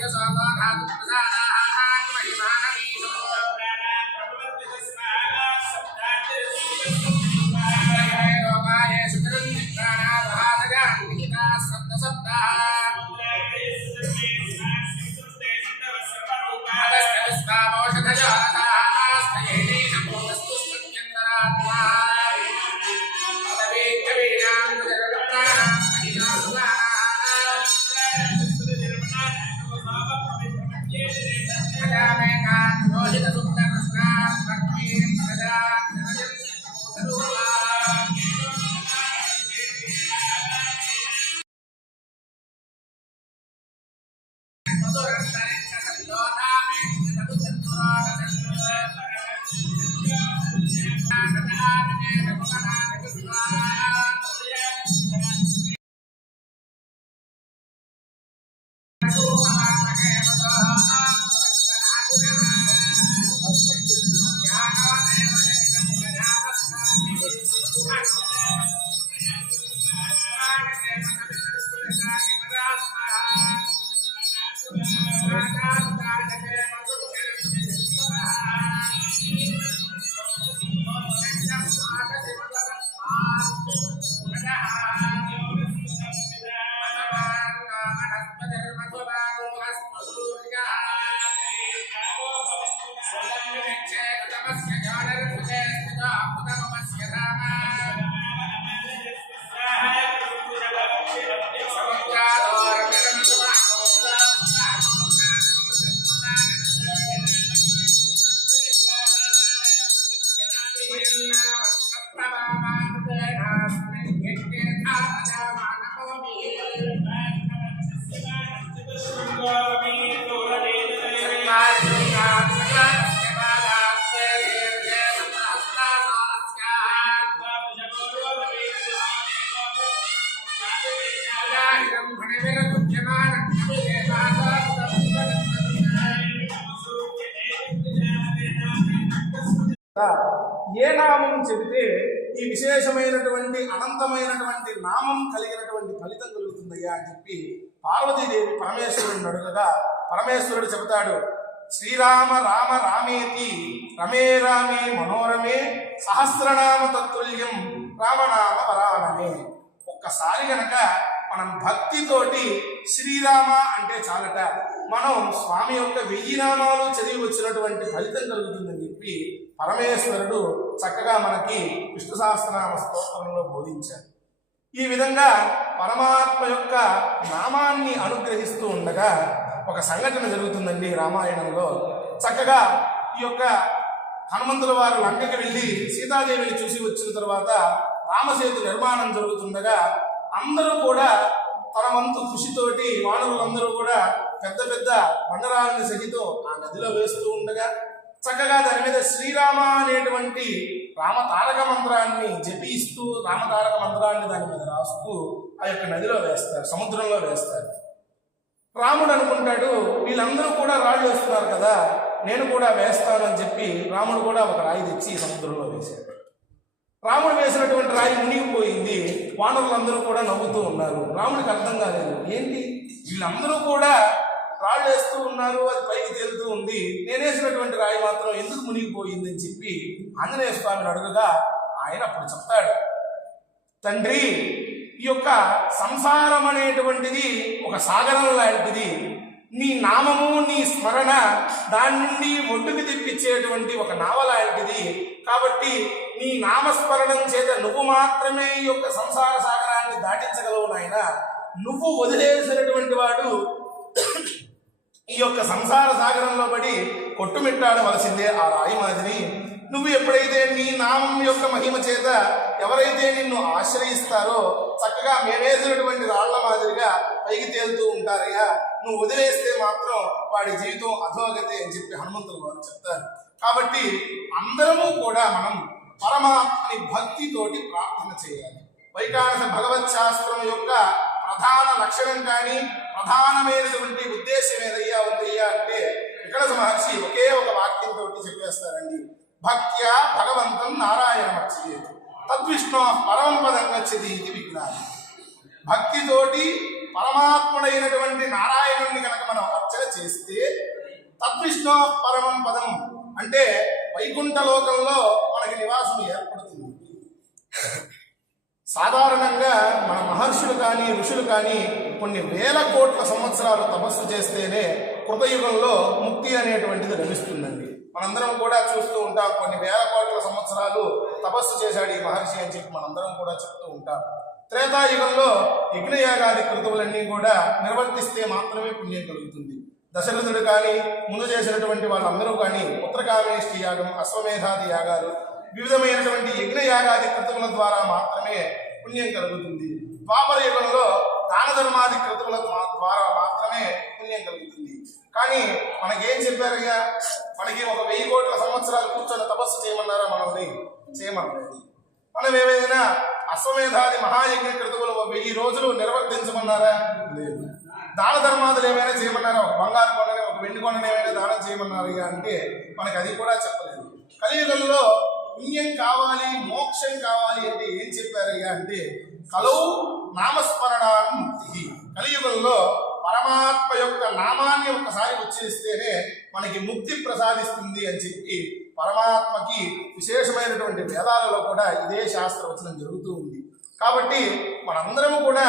Kesalahan. ఏ నామం చెబితే ఈ విశేషమైనటువంటి అనంతమైనటువంటి నామం కలిగినటువంటి ఫలితం కలుగుతుందయ్యా అని చెప్పి పార్వతీదేవి పరమేశ్వరుడిని అడుగగా పరమేశ్వరుడు చెబుతాడు శ్రీరామ రామ రామేతి రమే రామే మనోరమే సహస్రనామ తత్తుల్యం రామనామ వరానమే. ఒక్కసారి గనక మనం భక్తితోటి శ్రీరామ అంటే చాలట. మనం స్వామి యొక్క వెయ్యి నామాలు చదివి వచ్చినటువంటి ఫలితం కలుగుతుందని చెప్పి పరమేశ్వరుడు చక్కగా మనకి విష్ణు సహస్రనామ స్తోత్రంలో బోధించారు. ఈ విధంగా పరమాత్మ యొక్క నామాన్ని అనుగ్రహిస్తూ ఉండగా ఒక సంఘటన జరుగుతుందండి రామాయణంలో. చక్కగా ఈ యొక్క హనుమంతుల వారు లంకకి వెళ్ళి సీతాదేవిని చూసి వచ్చిన తర్వాత రామసేతు నిర్మాణం జరుగుతుండగా అందరూ కూడా తన వంతు కృషితోటి వానరులందరూ కూడా పెద్ద పెద్ద బండరాలని సహితం ఆ నదిలో వేస్తూ ఉండగా చక్కగా దాని మీద శ్రీరామ అనేటువంటి రామ తారక మంత్రాన్ని జపిస్తూ రామ తారక మంత్రాన్ని దాని మీద రాస్తూ ఆ యొక్క నదిలో వేస్తారు సముద్రంలో వేస్తారు. రాముడు అనుకుంటాడు వీళ్ళందరూ కూడా రాళ్ళు వేస్తున్నారు కదా నేను కూడా వేస్తాను అని చెప్పి రాముడు కూడా ఒక రాయి తెచ్చి సముద్రంలో వేశాడు. రాముడు వేసినటువంటి రాయి మునిగిపోయింది వానరులందరూ కూడా నవ్వుతూ ఉన్నారు. రాముడికి అర్థం కాలేదు ఏంటి? వీళ్ళందరూ కూడా రాళ్ళు వేస్తూ ఉన్నారు అది పైకి తేలుతూ ఉంది. నేనేసినటువంటి రాయి మాత్రం ఎందుకు మునిగిపోయిందని చెప్పి ఆంజనేయ స్వామిని అడుగుగా ఆయన అప్పుడు చెప్తాడు. తండ్రి ఈ యొక్క సంసారం అనేటువంటిది ఒక సాగరం లాంటిది. నీ నామము నీ స్మరణ దాని నుండి ఒడ్డుకు తెప్పించేటువంటి ఒక నావ లాంటిది. కాబట్టి నీ నామస్మరణం చేత నువ్వు మాత్రమే ఈ యొక్క సంసార సాగరాన్ని దాటించగలవు నాయన. నువ్వు వదిలేసినటువంటి వాడు ఈ యొక్క సంసార సాగరంలో పడి కొట్టుమిట్టాడవలసిందే ఆ రాయి మాదిరి. నువ్వు ఎప్పుడైతే నీ నామం యొక్క మహిమ చేత ఎవరైతే నిన్ను ఆశ్రయిస్తారో చక్కగా మేమేసినటువంటి రాళ్ళ మాదిరిగా పైకి తేలుతూ ఉంటారయ్యా. నువ్వు వదిలేస్తే మాత్రం వాడి జీవితం అధోగతి అని చెప్పి హనుమంతులు వారు చెప్తారు. కాబట్టి అందరము కూడా మనం పరమాత్మని భక్తితోటి ప్రార్థన చేయాలి. వైకానస భగవత్ శాస్త్రం యొక్క ప్రధాన లక్షణం కానీ ప్రధానమైనటువంటి ఉద్దేశం ఏదయ్యా ఉందయ్యా అంటే వికటస మహర్షి ఒకే ఒక వాక్యంతో చెప్పేస్తారండి. భక్త్యా భగవంతం నారాయణ మర్చియేది తద్విష్ణు పరమం పదం గచ్చది ఇది విజ్ఞానం. భక్తితోటి పరమాత్ముడైనటువంటి నారాయణుడిని కనుక మనం అర్చన చేస్తే తద్విష్ణు పరమం పదం అంటే వైకుంఠ లోకంలో మనకి నివాసం ఏర్పడుతుంది. సాధారణంగా మన మహర్షులు కానీ ఋషులు కానీ కొన్ని వేల కోట్ల సంవత్సరాలు తపస్సు చేస్తేనే కృతయుగంలో ముక్తి అనేటువంటిది లభిస్తుందండి. మనందరం కూడా చూస్తూ ఉంటాం కొన్ని వేల కోట్ల సంవత్సరాలు తపస్సు చేశాడు ఈ మహర్షి అని చెప్పి మనందరం కూడా చెప్తూ ఉంటాం. త్రేతాయుగంలో యజ్ఞయాగాది కృతువులన్నీ కూడా నిర్వర్తిస్తే మాత్రమే పుణ్యం కలుగుతుంది. దశరథుడు కానీ ముందు చేసినటువంటి వాళ్ళందరూ కానీ ఉత్తరకామేష్టి యాగం అశ్వమేధాది యాగాలు వివిధమైనటువంటి యజ్ఞయాగాది కృతువుల ద్వారా మాత్రమే పుణ్యం కలుగుతుంది. ద్వాపర యుగంలో దాన ధర్మాది కృతువుల ద్వారా మాత్రమే పుణ్యం కలుగుతుంది. కానీ మనకేం చెప్పారయ్యా? మనకి ఒక వెయ్యి కోట్ల సంవత్సరాలు కూర్చొని తపస్సు చేయమన్నారా మనల్ని? చేయమన్నది మనం ఏమైనా అశ్వమేధాది మహాయజ్ఞ కృతువులు ఒక వెయ్యి రోజులు నిర్వర్తించమన్నారా? లేదు. దాన ధర్మాదులు ఏమైనా చేయమన్నారా? ఒక బంగారు కొండని ఒక వెండి కొండని ఏమైనా దానం చేయమన్నారా అంటే మనకి అది కూడా చెప్పలేదు. కలియుగంలో పుణ్యం కావాలి మోక్షం కావాలి అంటే ఏం చెప్పారయ్యా అంటే కలవు నామస్మరణాన్ని ముక్తి కలియుగంలో పరమాత్మ యొక్క నామాన్ని ఒకసారి ఉచ్చరిస్తేనే మనకి ముక్తి ప్రసాదిస్తుంది అని చెప్పి పరమాత్మకి విశేషమైనటువంటి వేదాలలో కూడా ఇదే శాస్త్రవచనం జరుగుతూ ఉంది. కాబట్టి మనందరము కూడా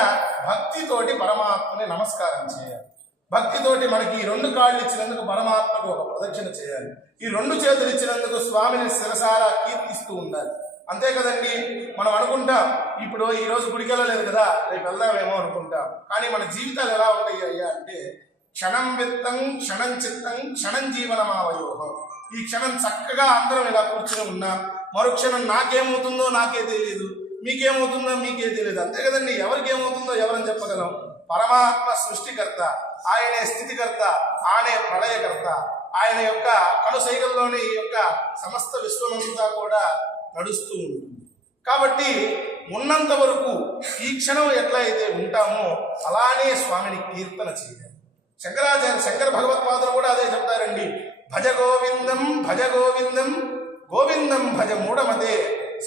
భక్తితోటి పరమాత్మని నమస్కారం చేయాలి. భక్తితోటి మనకి ఈ రెండు కాళ్ళు ఇచ్చినందుకు పరమాత్మకు ఒక ప్రదక్షిణ చేయాలి. ఈ రెండు చేతులు ఇచ్చినందుకు స్వామిని శిరసారా కీర్తిస్తూ ఉండాలి. అంతే కదండి? మనం అనుకుంటాం ఇప్పుడు ఈరోజు గుడికి వెళ్ళలేదు కదా రేపు వెళ్దామేమో అనుకుంటాం. కానీ మన జీవితాలు ఎలా ఉంటాయి అయ్యా అంటే క్షణం విత్తం క్షణం చిత్తం క్షణం జీవనమావయోహం. ఈ క్షణం చక్కగా అందరం ఇలా కూర్చుని ఉన్నాం. మరుక్షణం నాకేమవుతుందో నాకే తెలియదు మీకేమవుతుందో మీకే తెలియదు అంతే కదండి? ఎవరికి ఏమవుతుందో ఎవరని చెప్పగలం? పరమాత్మ సృష్టికర్త. ఆయనే స్థితికర్త ఆయనే ప్రళయకర్త. ఆయన యొక్క కనుసైగల్లోనే ఈ యొక్క సమస్త విశ్వమంతా కూడా నడుస్తూ ఉంటుంది. కాబట్టి ఉన్నంత వరకు ఈ క్షణం ఎట్లా అయితే ఉంటామో అలానే స్వామిని కీర్తన చేయాలి. శంకరాచార్య శంకర భగవత్పాదులు కూడా అదే చెప్తారండి. భజ గోవిందం భజ గోవిందం గోవిందం భజ మూఢమతే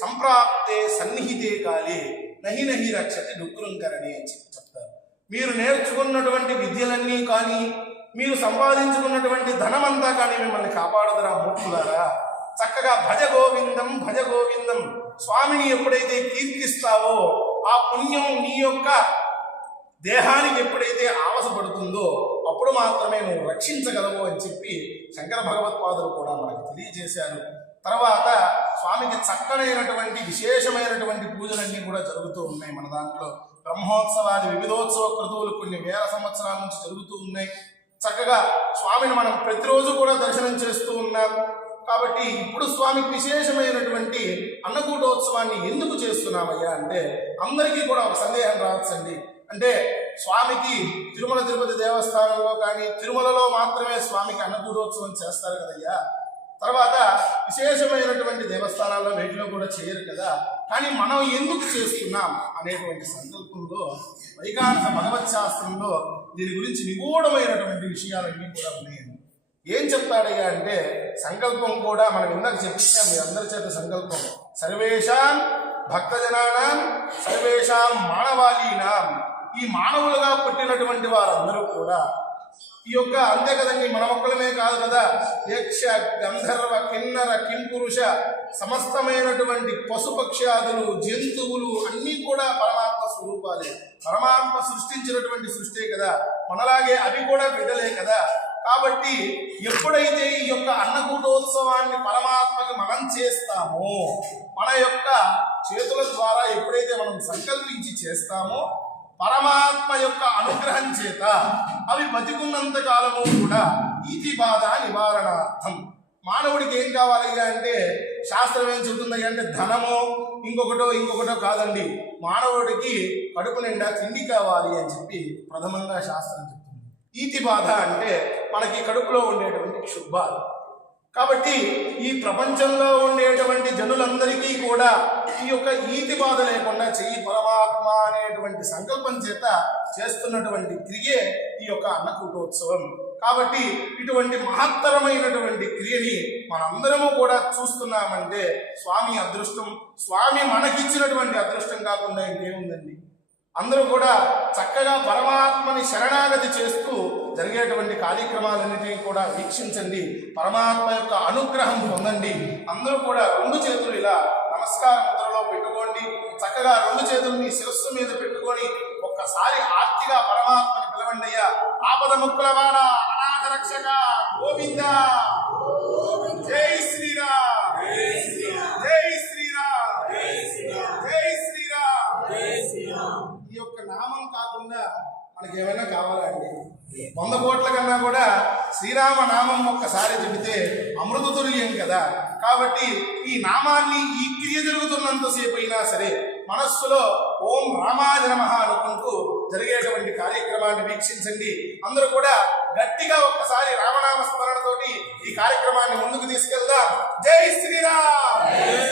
సంప్రాప్తే సన్నిహితే కాలే నహి నహి రక్షతి డుక్కురుంకరణి అని చెప్తారు. మీరు నేర్చుకున్నటువంటి విద్యలన్నీ కానీ మీరు సంపాదించుకున్నటువంటి ధనమంతా కానీ మిమ్మల్ని కాపాడదురా మూర్ఖులారా. చక్కగా భజ గోవిందం భజ గోవిందం స్వామిని ఎప్పుడైతే కీర్తిస్తావో ఆ పుణ్యం నీ యొక్క దేహానికి ఎప్పుడైతే ఆవసపడుతుందో అప్పుడు మాత్రమే నువ్వు రక్షించగలవు అని చెప్పి శంకర భగవత్పాదులు కూడా మనకు తెలియజేశారు. తర్వాత స్వామికి చక్కనైనటువంటి విశేషమైనటువంటి పూజలన్నీ కూడా జరుగుతూ ఉన్నాయి మన దాంట్లో. బ్రహ్మోత్సవాది వివిధోత్సవ క్రతువులు కొన్ని వేల సంవత్సరాల నుంచి జరుగుతూ ఉన్నాయి. చక్కగా స్వామిని మనం ప్రతిరోజు కూడా దర్శనం చేస్తూ ఉన్నాం. కాబట్టి ఇప్పుడు స్వామికి విశేషమైనటువంటి అన్నకూటోత్సవాన్ని ఎందుకు చేస్తున్నామయ్యా అంటే అందరికీ కూడా ఒక సందేహం రావచ్చండి. అంటే స్వామికి తిరుమల తిరుపతి దేవస్థానంలో కానీ తిరుమలలో మాత్రమే స్వామికి అన్నకూటోత్సవం చేస్తారు కదయ్యా. తర్వాత విశేషమైనటువంటి దేవస్థానాల్లో వీటిలో కూడా చేయరు కదా. కానీ మనం ఎందుకు చేస్తున్నాం అనేటువంటి సంకల్పంలో వైకాంత భగవత్ శాస్త్రంలో దీని గురించి నిగూఢమైనటువంటి విషయాలన్నీ కూడా ఉన్నాయండి ఏం చెప్తాడయ్యా అంటే సంకల్పం కూడా మనం ఇందాక చెప్పించాం మీ అందరి చేత సంకల్పం. సర్వేషాం భక్తజనానాం సర్వేషాం మానవాళీనాం. ఈ మానవులుగా పుట్టినటువంటి వారందరూ కూడా ఈ యొక్క అంతే కదండి మన ఒక్కలమే కాదు కదా. యక్ష గంధర్వ కిన్నర కింపురుష సమస్తమైనటువంటి పశుపక్ష్యాదులు జంతువులు అన్నీ కూడా పరమాత్మ స్వరూపాలే. పరమాత్మ సృష్టించినటువంటి సృష్టే కదా. మనలాగే అవి కూడా బిడ్డలే కదా. కాబట్టి ఎప్పుడైతే ఈ యొక్క అన్నకూటోత్సవాన్ని పరమాత్మకి మనం చేస్తామో మన యొక్క చేతుల ద్వారా ఎప్పుడైతే మనం సంకల్పించి చేస్తామో పరమాత్మ యొక్క అనుగ్రహం చేత అవి బతికున్నంత కాలము కూడా ఈతి బాధ నివారణార్థం. మానవుడికి ఏం కావాలి అంటే శాస్త్రం ఏం చెబుతుందయ్యా అంటే ధనమో ఇంకొకటో ఇంకొకటో కాదండి. మానవుడికి కడుపు నిండా తిండి కావాలి అని చెప్పి ప్రథమంగా శాస్త్రం చెప్తుంది. ఈతి బాధ అంటే మనకి కడుపులో ఉండేటువంటి క్షుభాలు కాబట్టి ఈ ప్రపంచంలో ఉండేటువంటి జనులందరికీ కూడా ఈ యొక్క ఈతి బాధ లేకుండా చెయ్యి పరమాత్మ అనేటువంటి సంకల్పం చేత చేస్తున్నటువంటి క్రియే ఈ యొక్క అన్నకూటోత్సవం. కాబట్టి ఇటువంటి మహత్తరమైనటువంటి క్రియని మనందరము కూడా చూస్తున్నామంటే స్వామి అదృష్టం స్వామి మనకిచ్చినటువంటి అదృష్టం కాకుండా ఇంకేముందండి? అందరూ కూడా చక్కగా పరమాత్మని శరణాగతి చేస్తూ జరిగేటువంటి కార్యక్రమాలన్నిటినీ కూడా వీక్షించండి. పరమాత్మ యొక్క అనుగ్రహం పొందండి. అందరూ కూడా రెండు చేతులు ఇలా నమస్కార ముద్రలో పెట్టుకోండి. చక్కగా రెండు చేతుల్ని శిరస్సు మీద పెట్టుకొని ఒక్కసారి ఆర్తిగా పరమాత్మని పిలవండి అయ్యా. ఆపద ముక్కులవాడ అనాథ రక్షక గోవింద? జై శ్రీరామ్ జై శ్రీరామ్ జై శ్రీరామ్ ఈ యొక్క నామం కాకుండా మనకి ఏమైనా కావాలండి. వంద కోట్ల కన్నా కూడా శ్రీరామ నామం ఒక్కసారి చెబితే అమృత తుల్యం కదా. కాబట్టి ఈ నామాన్ని ఈ క్రియ జరుగుతున్నంతసేపు అయినా సరే మనస్సులో ఓం రామాయ నమ అనుకుంటూ జరిగేటువంటి కార్యక్రమాన్ని వీక్షించండి. అందరూ కూడా గట్టిగా ఒక్కసారి రామనామ స్మరణతోటి ఈ కార్యక్రమాన్ని ముందుకు తీసుకెళ్దాం. జై శ్రీరామ్!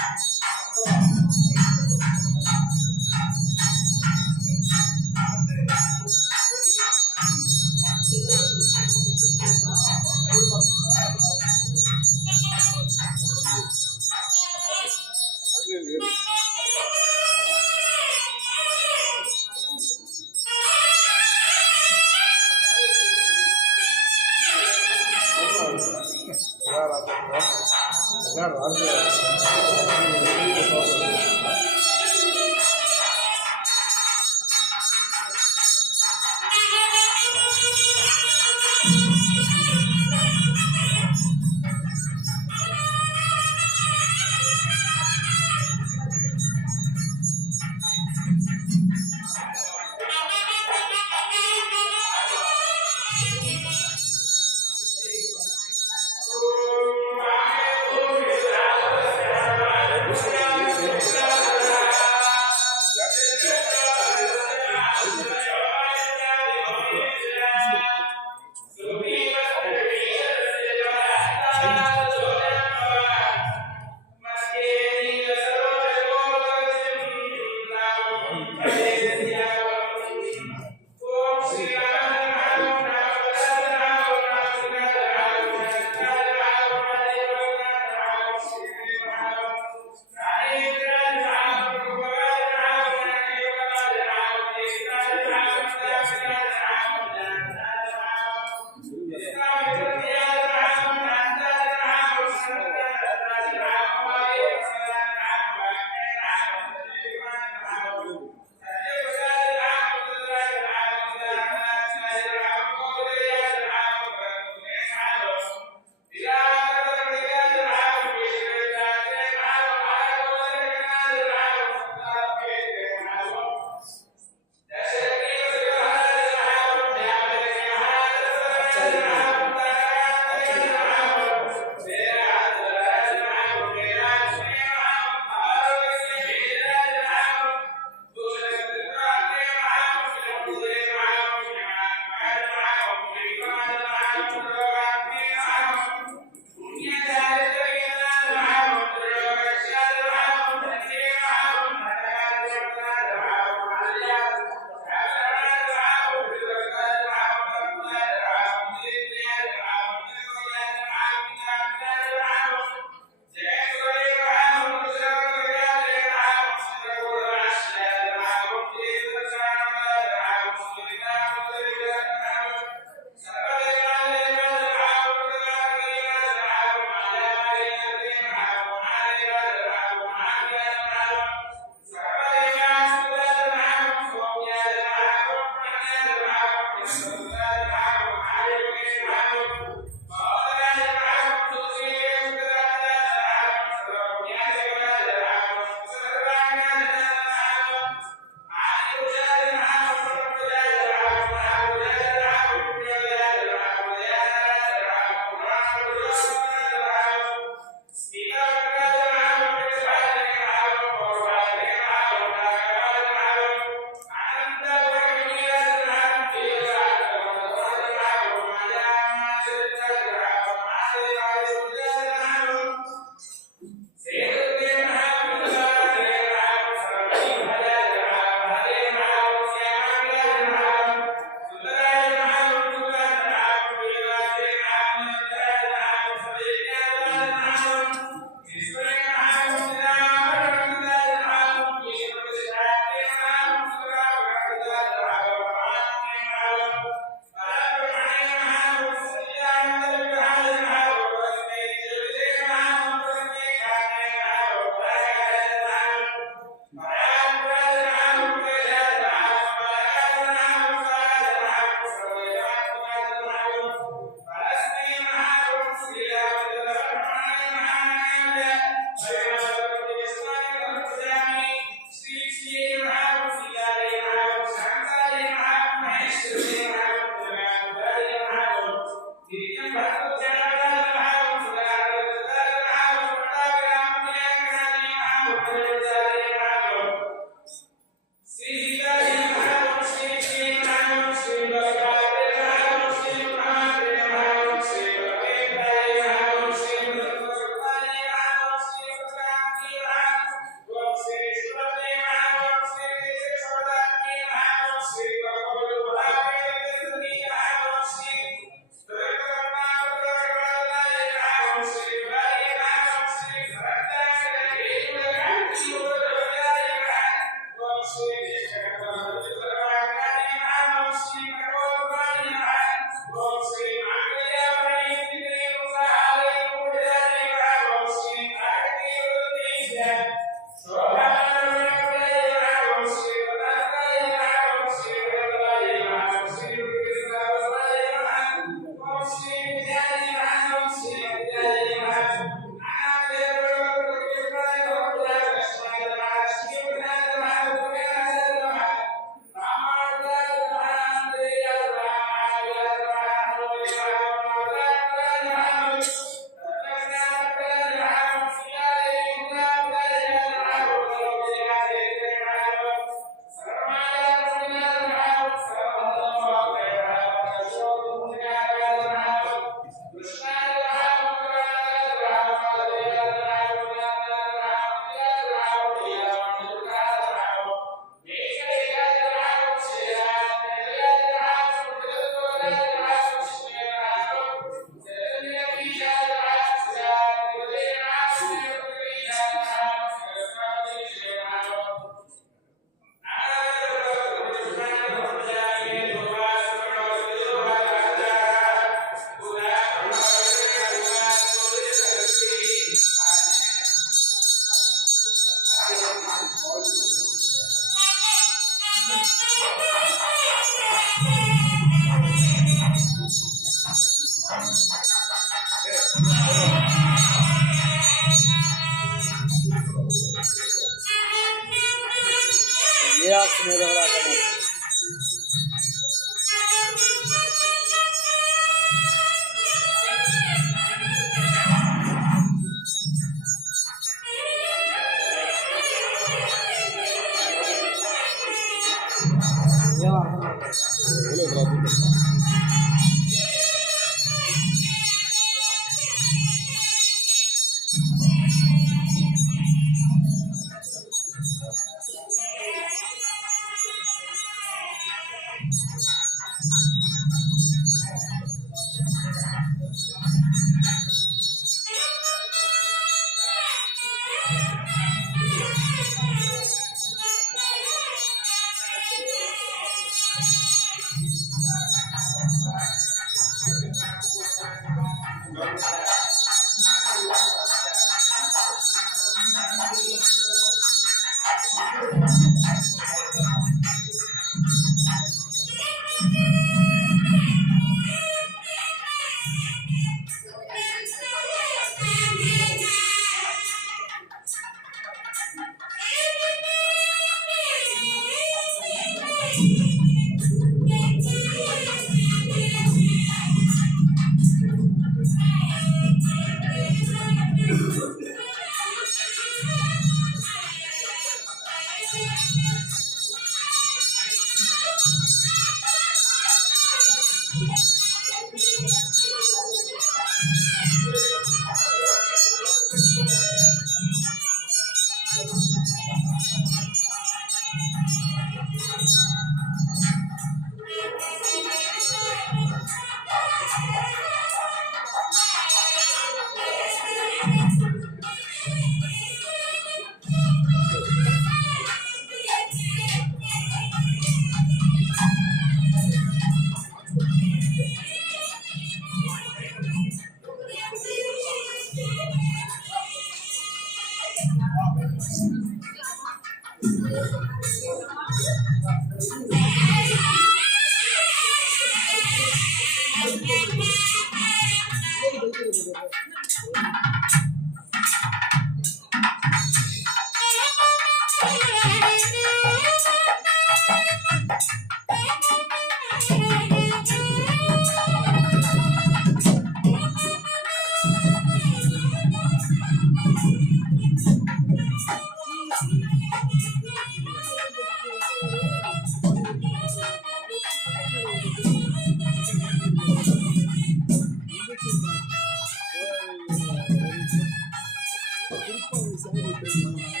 我跟矿物相对学习